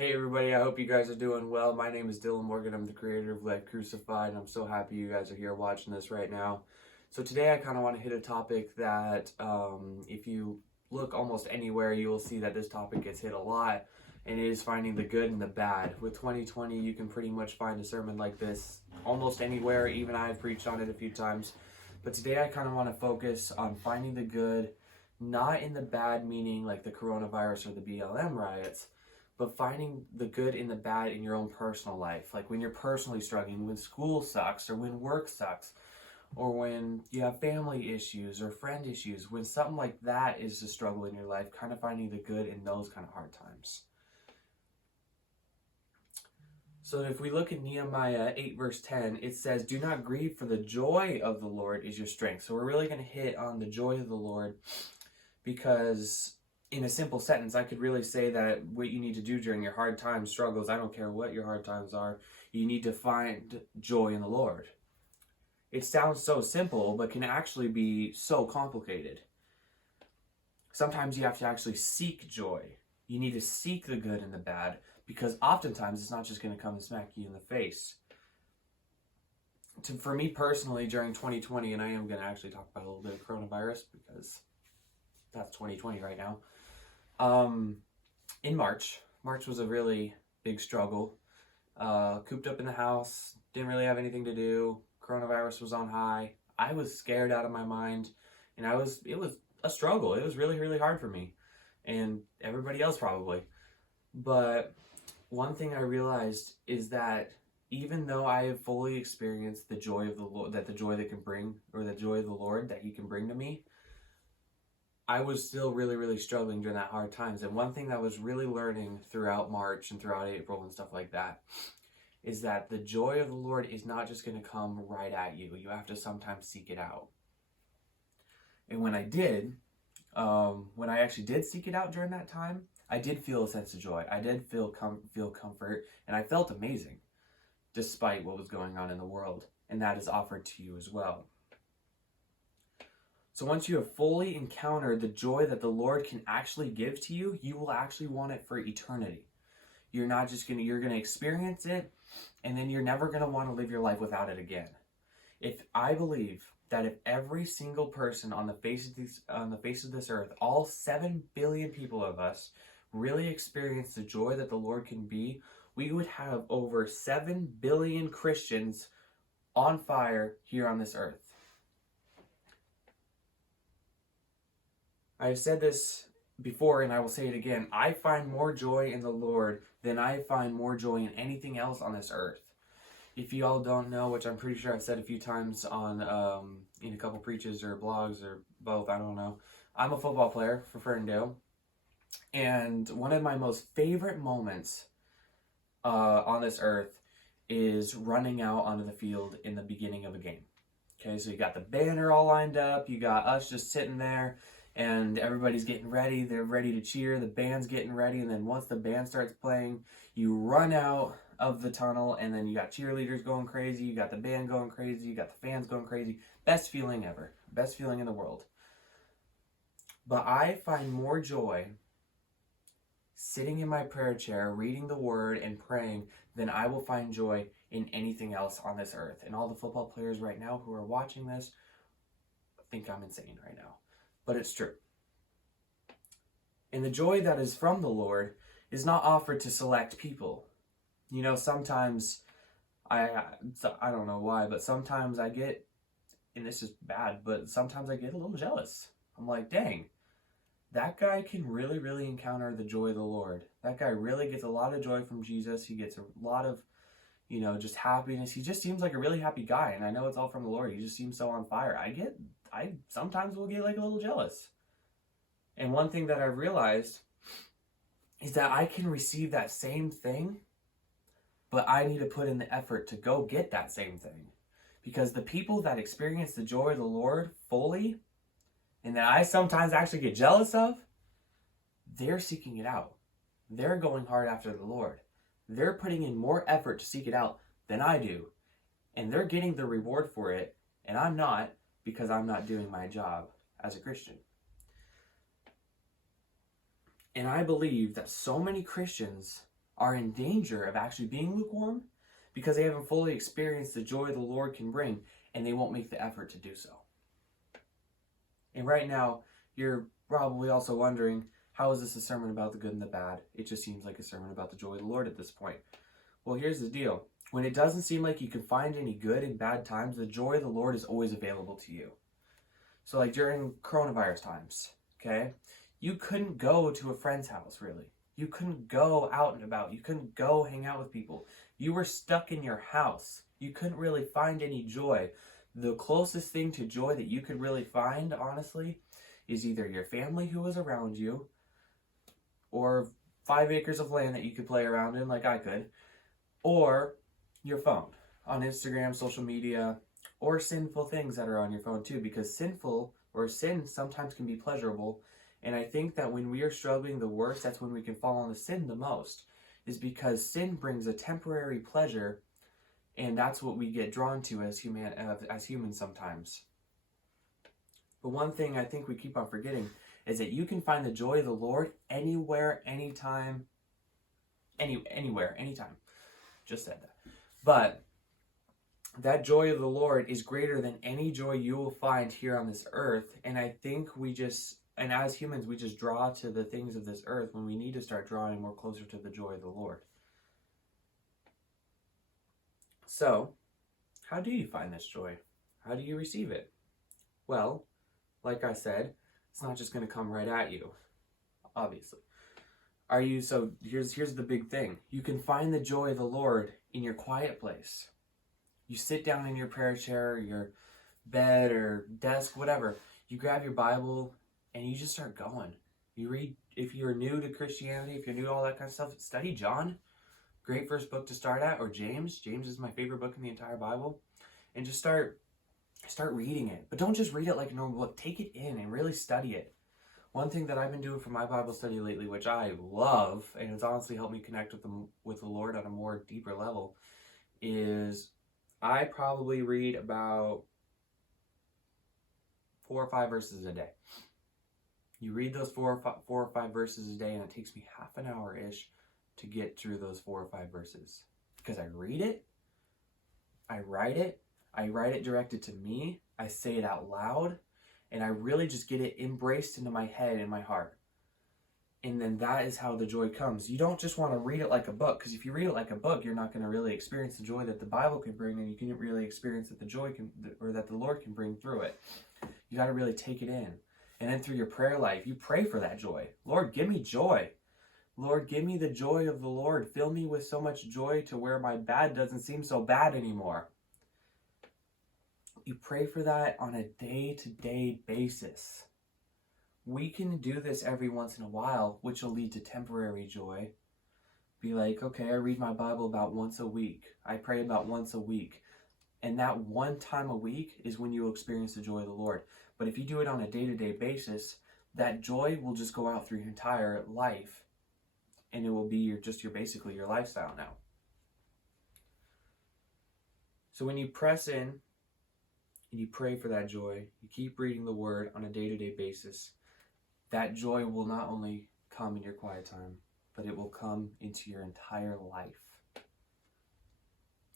Hey everybody, I hope you guys are doing well. My name is Dylan Morgan. I'm the creator of Life Crucified, and I'm so happy you guys are here watching this right now. So today I kind of want to hit a topic that if you look almost anywhere, you will see that this topic gets hit a lot, and it is finding the good and the bad. With 2020, you can pretty much find a sermon like this almost anywhere. Even I've preached on it a few times. But today I kind of want to focus on finding the good, not in the bad meaning like the coronavirus or the BLM riots, but finding the good in the bad in your own personal life. Like when you're personally struggling, when school sucks, or when work sucks, or when you have family issues or friend issues, when something like that is a struggle in your life, kind of finding the good in those kind of hard times. So if we look at Nehemiah 8 verse 10, it says, "Do not grieve, for the joy of the Lord is your strength." So we're really going to hit on the joy of the Lord, because in a simple sentence, I could really say that what you need to do during your hard times, struggles, I don't care what your hard times are, you need to find joy in the Lord. It sounds so simple, but can actually be so complicated. Sometimes you have to actually seek joy. You need to seek the good and the bad, because oftentimes it's not just going to come and smack you in the face. For me personally, during 2020, and I am going to actually talk about a little bit of coronavirus, because that's 2020 right now. In March was a really big struggle. Cooped up in the house, didn't really have anything to do. Coronavirus was on high. I was scared out of my mind, and it was a struggle. It was really, really hard for me, and everybody else probably. But one thing I realized is that even though I have fully experienced the joy of the Lord, the joy that can bring, or the joy of the Lord that He can bring to me, I was still really, really struggling during that hard times. And one thing that I was really learning throughout March and throughout April and stuff like that is that the joy of the Lord is not just going to come right at you. You have to sometimes seek it out. And when I did, when I actually did seek it out during that time, I did feel a sense of joy. I did feel comfort, and I felt amazing despite what was going on in the world. And that is offered to you as well. So once you have fully encountered the joy that the Lord can actually give to you, you will actually want it for eternity. You're going to experience it, and then you're never going to want to live your life without it again. I believe that if every single person on the face of this earth, all 7 billion people of us, really experience the joy that the Lord can be, we would have over 7 billion Christians on fire here on this earth. I've said this before, and I will say it again. I find more joy in the Lord than I find more joy in anything else on this earth. If you all don't know, which I'm pretty sure I've said a few times on in a couple preaches or blogs or both, I don't know. I'm a football player for Ferndale, and one of my most favorite moments on this earth is running out onto the field in the beginning of a game. Okay, so you got the banner all lined up, you got us just sitting there, and everybody's getting ready. They're ready to cheer. The band's getting ready. And then once the band starts playing, you run out of the tunnel, and then you got cheerleaders going crazy. You got the band going crazy. You got the fans going crazy. Best feeling ever. Best feeling in the world. But I find more joy sitting in my prayer chair, reading the word and praying, than I will find joy in anything else on this earth. And all the football players right now who are watching this think I'm insane right now. But it's true. And the joy that is from the Lord is not offered to select people. You know, sometimes I don't know why, but sometimes I get, and this is bad, but sometimes I get a little jealous. I'm like, dang, that guy can really, really encounter the joy of the Lord. That guy really gets a lot of joy from Jesus. He gets a lot of, just happiness. He just seems like a really happy guy, and I know it's all from the Lord. He just seems so on fire. I sometimes will get like a little jealous. And one thing that I've realized is that I can receive that same thing, but I need to put in the effort to go get that same thing. Because the people that experience the joy of the Lord fully, and that I sometimes actually get jealous of, they're seeking it out. They're going hard after the Lord. They're putting in more effort to seek it out than I do. And they're getting the reward for it, and I'm not, because I'm not doing my job as a Christian. And I believe that so many Christians are in danger of actually being lukewarm because they haven't fully experienced the joy the Lord can bring, and they won't make the effort to do so. And right now, you're probably also wondering, how is this a sermon about the good and the bad? It just seems like a sermon about the joy of the Lord at this point. Well, here's the deal. When it doesn't seem like you can find any good in bad times, the joy of the Lord is always available to you. So like during coronavirus times, okay, you couldn't go to a friend's house, really. You couldn't go out and about. You couldn't go hang out with people. You were stuck in your house. You couldn't really find any joy. The closest thing to joy that you could really find, honestly, is either your family who was around you, or 5 acres of land that you could play around in like I could, or your phone on Instagram, social media, or sinful things that are on your phone too, because sinful or sin sometimes can be pleasurable. And I think that when we are struggling the worst, that's when we can fall into sin the most, is because sin brings a temporary pleasure, and that's what we get drawn to as humans sometimes. But one thing I think we keep on forgetting is that you can find the joy of the Lord anywhere, anytime, anywhere, anytime. Just said that. But that joy of the Lord is greater than any joy you will find here on this earth. And I think and as humans, we just draw to the things of this earth when we need to start drawing more closer to the joy of the Lord. So, how do you find this joy? How do you receive it? Well, like I said, it's not just going to come right at you, obviously. Here's the big thing. You can find the joy of the Lord in your quiet place. You sit down in your prayer chair, your bed or desk, whatever. You grab your Bible and you just start going. You read, if you're new to Christianity, if you're new to all that kind of stuff, study John. Great first book to start at, or James. James is my favorite book in the entire Bible. And just start reading it. But don't just read it like a normal book. Take it in and really study it. One thing that I've been doing for my Bible study lately, which I love, and it's honestly helped me connect with the Lord on a more deeper level, is I probably read about 4 or 5 verses a day. You read those 4 or 5 verses a day, and it takes me half an hour-ish to get through those 4 or 5 verses. Because I read it, I write it directed to me, I say it out loud, and I really just get it embraced into my head and my heart. And then that is how the joy comes. You don't just want to read it like a book, because if you read it like a book, you're not going to really experience the joy that the Bible can bring, and you can't really experience that that the Lord can bring through it. You got to really take it in. And then through your prayer life, you pray for that joy. Lord, give me joy. Lord, give me the joy of the Lord. Fill me with so much joy to where my bad doesn't seem so bad anymore. You pray for that on a day-to-day basis. We can do this every once in a while, which will lead to temporary joy. Be like, okay, I read my Bible about once a week. I pray about once a week. And that one time a week is when you'll experience the joy of the Lord. But if you do it on a day-to-day basis, that joy will just go out through your entire life. And it will be basically your lifestyle now. So when you press in, and you pray for that joy, you keep reading the Word on a day-to-day basis, that joy will not only come in your quiet time, but it will come into your entire life.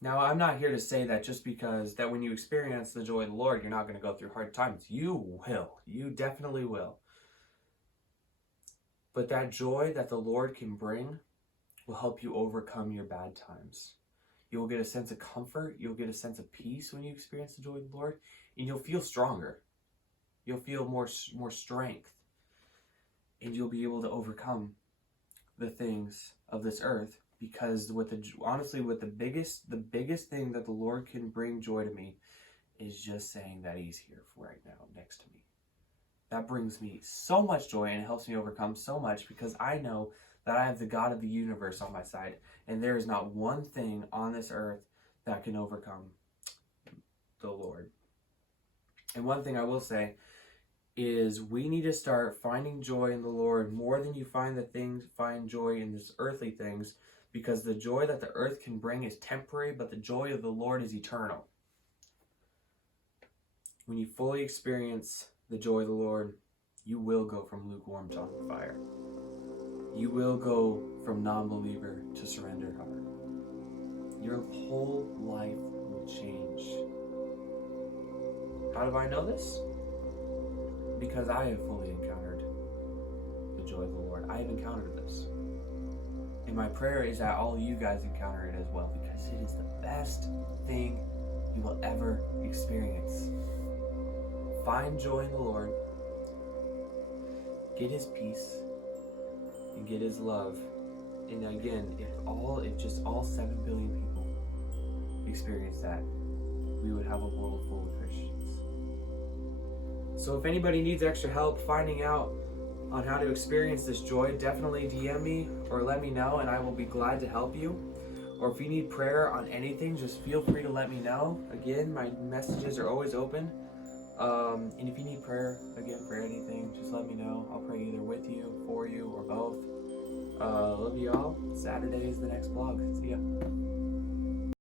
Now, I'm not here to say that just because that when you experience the joy of the Lord, you're not going to go through hard times. You will. You definitely will. But that joy that the Lord can bring will help you overcome your bad times. You'll get a sense of comfort. You'll get a sense of peace when you experience the joy of the Lord. And you'll feel stronger. You'll feel more strength. And you'll be able to overcome the things of this earth. Because the biggest thing that the Lord can bring joy to me is just saying that He's here right now next to me. That brings me so much joy, and it helps me overcome so much, because I know that I have the God of the universe on my side, and there is not one thing on this earth that can overcome the Lord. And one thing I will say is we need to start finding joy in the Lord more than you find joy in these earthly things, because the joy that the earth can bring is temporary, but the joy of the Lord is eternal. When you fully experience the joy of the Lord, you will go from lukewarm to on fire. you will go from non-believer to surrendered heart. Your whole life will change. How do I know this? Because I have fully encountered the joy of the Lord. I have encountered this. And my prayer is that all of you guys encounter it as well, because it is the best thing you will ever experience. Find joy in the Lord, get His peace, and get His love. And again, if just all 7 billion people experience that, we would have a world full of Christians. So if anybody needs extra help finding out on how to experience this joy, definitely DM me or let me know, and I will be glad to help you. Or if you need prayer on anything, just feel free to let me know. Again, my messages are always open. And if you need prayer, again, for anything, just let me know. I'll pray either with you, for you, or both. Love you all. Saturday is the next vlog. See ya.